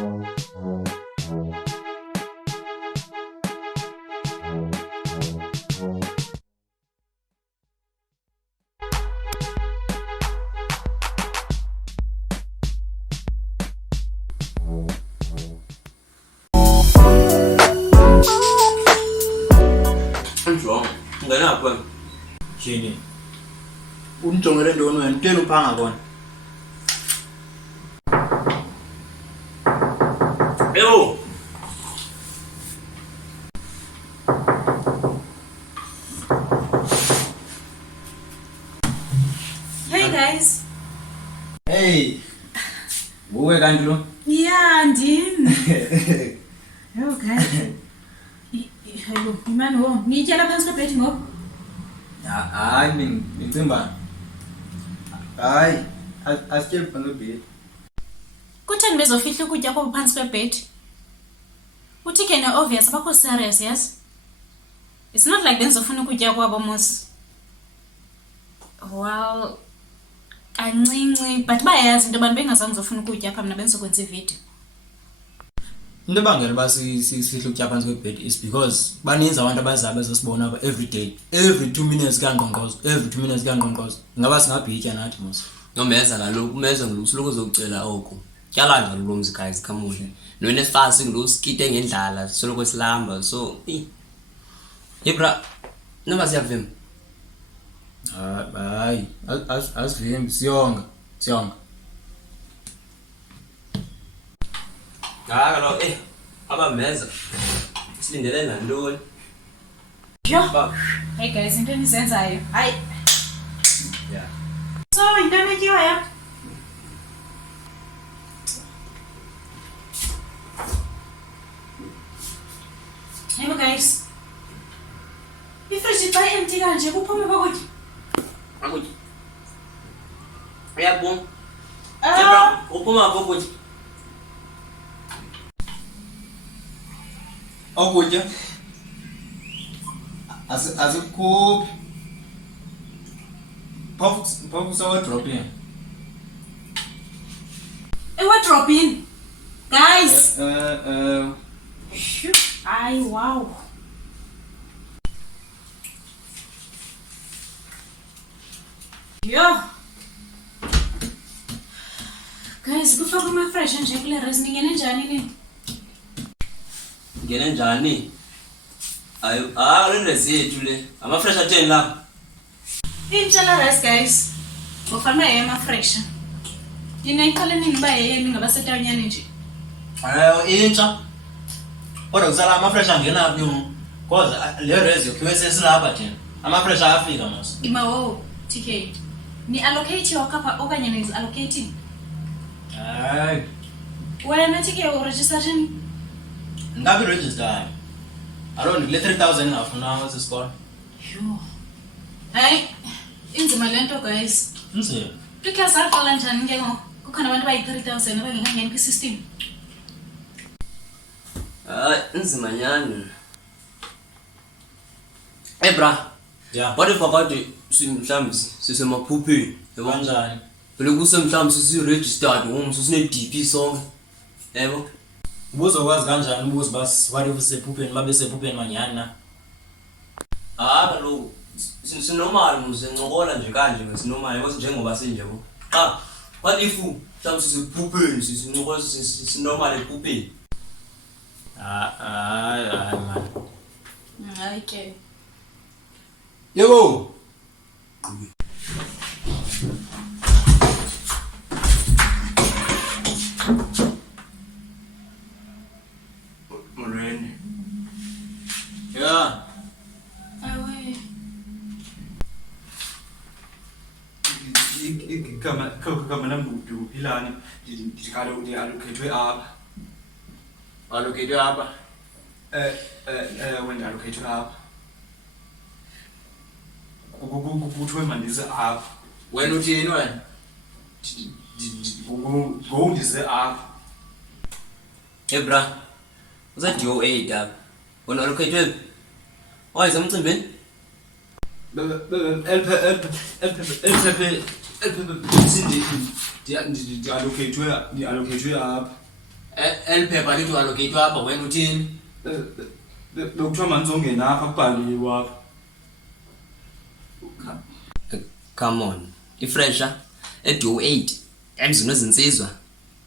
Anjong, ngena apa? Sini. Unjongere ntoni wena? Mtshela uphanga kona. Yo. Hey guys. Hey. Buwe kanti lo? Yeah, ndini. Yo guys. Hello, imani wo. Nitshela phansi kwebhedi ngoba. Hayi mina ngicimba. Hayi, asitsheli phansi kwebhedi. Kutheni bezofihla ukutya kwabo phansi kwebhedi? Uthi ke obvious abakho serious, yes? It's not like benzofuna ukutya kwabo mos. Well, kancinci, but bayazi into abantu bengazange ukutya phambi nabenzokwenza ivideo. Into ebangela uba sihle ukutya phansi kwebhedi is because baninzi abantu abazayo bezosibona apha every day. Every 2 minutes kangqongqozo. Ingaba singabhitya nathi mos. Nomeza kaloku umeza ngilosuluku uzocela oku. Kyala njalo lo mzi guys kamuhle. Nonesfasi ngiloskite ngendlala soloko silamba so Ibra noma siyavima. Hayi, asivimbi siyonga. Kalo abameza. Silindele nantoni? Yo. Hey guys, into enizenzayo. Hayi. Yeah. So, into enetyiwa ya? Hey guys. Ifresh xa empty kanje kuphume bakutya. Akutya. Uyabona? Ibra, uphuma kokutya. Okutya. Asikuphi. Phofu sawa drop in. What drop in? Guys. Shoot. Ay, wow. Yo. Guys, kufaka ama-fresh nje kule resi ningene njani ni? Ngene njani? Ayo, le resi yethu le. Ama-fresh atheni la? Intsha rice guys. Ngofana ama-fresh. Yini iqale nini ba yemi ngabasetawanyane nje? Intsha. Kodwa kusala ama-fresh angena aphi yona? Because le resi yokhiwe sesilapha thina. Ama-fresh ayafika mos. Imawo, TK. Ni allocate wakapha okanye nizi allocating? Hayi. Wena TK uregister njani? Ngabe register. Alo ngile 3000 ngafuna wesisikole. Yo. Hayi, inzima lento guys. Nzima. Because aqala njani ke ngoku? Kukhona abantu bayi-3000 abangekangeni kwi-system. Nzima nyani. Bra. Yeah. What if akade mhlawumbe sisemaphupheni yabo Kanjani? vele kusemhlawumbe sisi-registered sine-DP sonke yebo Ubuzokwazi kanjani ubuze bas what if sephupheni babe sephupheni manyani na? kaloku sinormal musencokola nje kanje ngesinormal yabo njengoba sinje bo qha what if mhlawumbe sisephupheni sincokola sinormal ephupheni Hayi man. Hayi ke. Yebo. Mulweni. Yeah. Awe. Kama namntu philani ndikalo ndiallocatewe apha. Allocate apha. When allocatewe apha. Kuthiwe mandize apha. Wena uthini wena? Ngondize apha. Bra uza-DOA daba wona allocate waye semcimbini Ndiallocatwe apha. Eliphepha lithi allocate apha wena uthini? Bekuthiwa manizongena apha kubhaliwe apha. Come on. Ifresher edo 8 emzini ezinsizwa.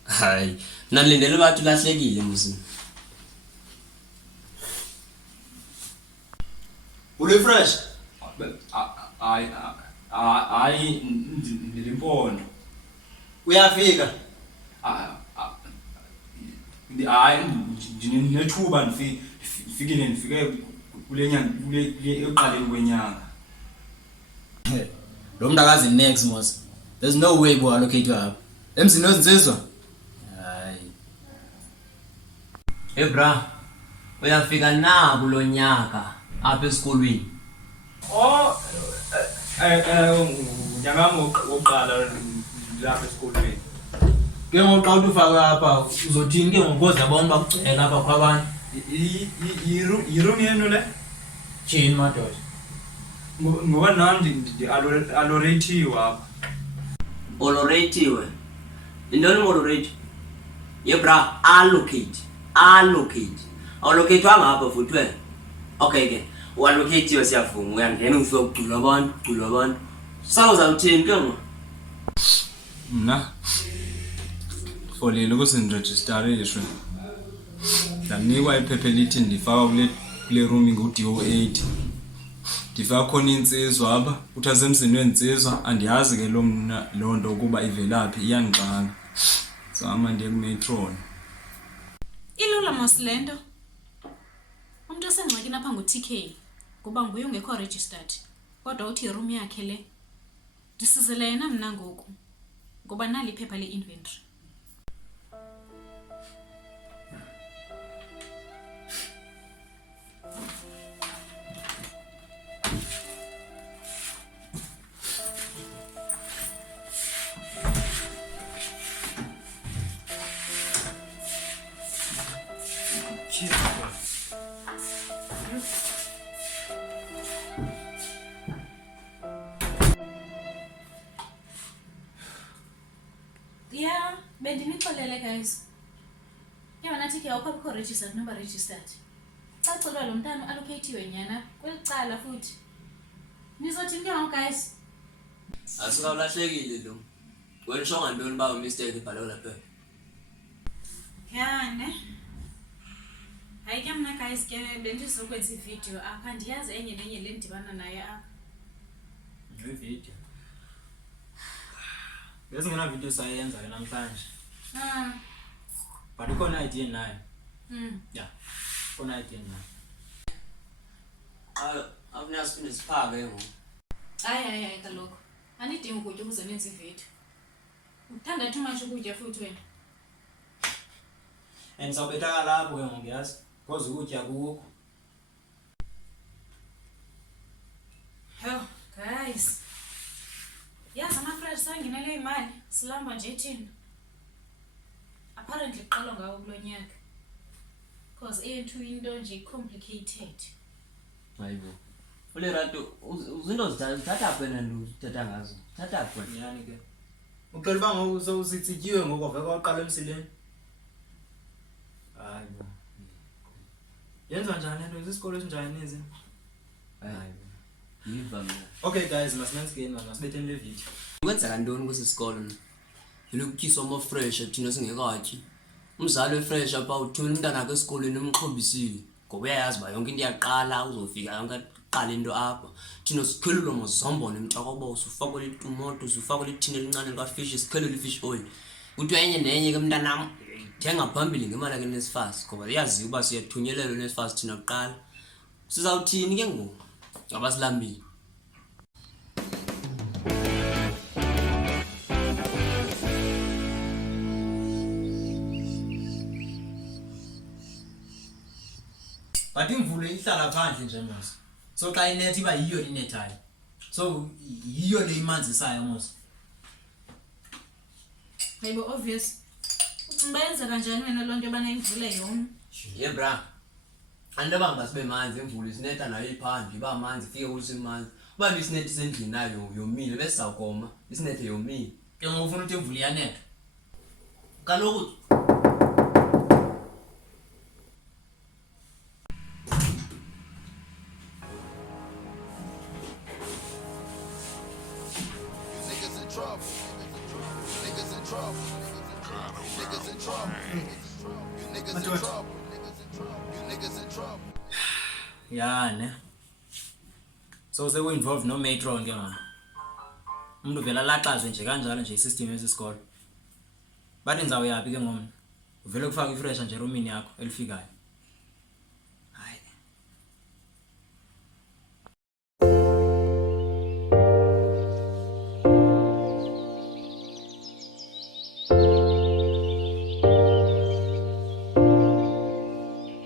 Hayi, nalindele bathi lahlekile muzi. Ule fresh. Hayi ndilimpondo. Uyafika. Hayi ndinethuba ndifike kule nyanga kule eqaleni kwenyanga. Lo muntu akazi next mos. There's no way bo allocate apha. Emzini ezinsizwa. Hayi. Hey bra. Uyafika na kulonyaka apha esikolweni. Oh nyangami wokuqala lapha esikolweni. Ke ngoqa ufaka apha uzothini ke ngokuza bona bakucela apha kwabantu. Yiroom yenu le? Chini madoda. Ngoba nandi ndi-alloratiwe apha. Alloratiwe. Indoni allorate? Ye bra, allocate. Allocate wangapha futhi wena. Okay ke. Uallocate siyavuma uyangena ufike ukucula abantu. Sawuza uthini ke ngo? Mna folile ukuthi ngiregisterishwe. Ndanikwa iphepha elithi ndifaka kule room ngu-DO8. Ndifaka khona insizwa apha, uthi asemzini wensizwa andiyazi ke lo nto ukuba ivelaphi iyangixaka. So ama ndiye ku-matron. Ilula mos lento. Umuntu osengxakini apha ngu-TK kuba nguye ungekho registered. Kodwa uthi iroom yakhe le. Ndisizele yena mna ngoku. Ngoba nali iphepha le-inventory. Yeah, bendinixolele guys. Yabona TK awukho registered number registered. Cacelwa lo mntana allocatiwe nyana kwelicala futhi. Nizothini ke ngoku guys? Asikawulahlekile lo. Wena shonga ntoni ba mistake ibhalwe lapha? Yane. Hayi ke mna guys ke bendizokwenza ivideo apha ndiyazi enye nenye le ndibana naye apha. Ngevideo. Bese ngena video sayenza ke namhlanje. But ukhona idea nayo. Yeah. Ukhona idea nayo. Akunasiphinde siphake ngoku. Hayi kaloku. Anidingi ukutya ukuze nenze ivideo. Uthanda too much ukutya futhi wena. And sawubetha lapho ke ngiyazi. Because ukutya kukho. Hell, guys. Yazi ama-fresh sanginele imali silamba nje thina. Apparently qala ngawo kulo nyaka. Because into into nje complicated. Hayibo. Ule rato uzinto zithatha phela nduthatha ngazo. Thatha phela. Yani ke. Uqala ba ngoku usitsityiwe ngoku aveka waqala emsileni. Hayibo. Yenza njani lento isikolo esinjani nezi? Hayibo. Yiva mina. Okay guys, masimenze game masibetheni le video. Ukwenza kantoni kusisikolo? Yilo kutyiswa mo fresh thina singekatyi. Umzali wefresh apha uthula umntana wakhe esikolweni umxhobisile. Ngoba uyayazi ba yonke into iyaqala uzofika yonke aqala into apha. Thina sikhelula mozombona emtshaka usufakwa itumoto usufakwa ithini elincane likafish sikhelula ifish oil. Uthi enye nenye ke mntanami thenga phambili ngemali yakhe nesifasi ngoba uyazi uba siyathunyelelwa nesifasi thina kuqala. Sizawuthini ke ngoku? Abasilambile. But imvula ihlala phandle nje mos. So xa inethi iba yiyo inethayo. So yiyo le imanzisayo mos. Hayibo obvious. Ucinga kanjani wena lonto yabana imvula yona? Yeah bra. Andabanga sibe manzi imvula isinetha nayo iphandle iba manzi fike usimanzi. Uba lisinethe sendlini nayo yomile bese sawukoma isinethe yomile. Ke ngofuna ukuthi imvula iyanetha. Kaloku Madoda. Ya ne. So seku-involve no-matron ke mama. Umuntu vele alaxaze nje kanjalo nje isystem yesikolo. Bathi nizawuyaphi ke ngomna? Uvele kufaka ifresha nje roomini yakho elifikayo. Hayi.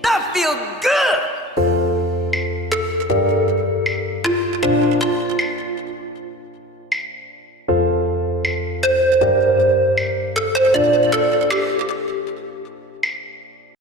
I feel good.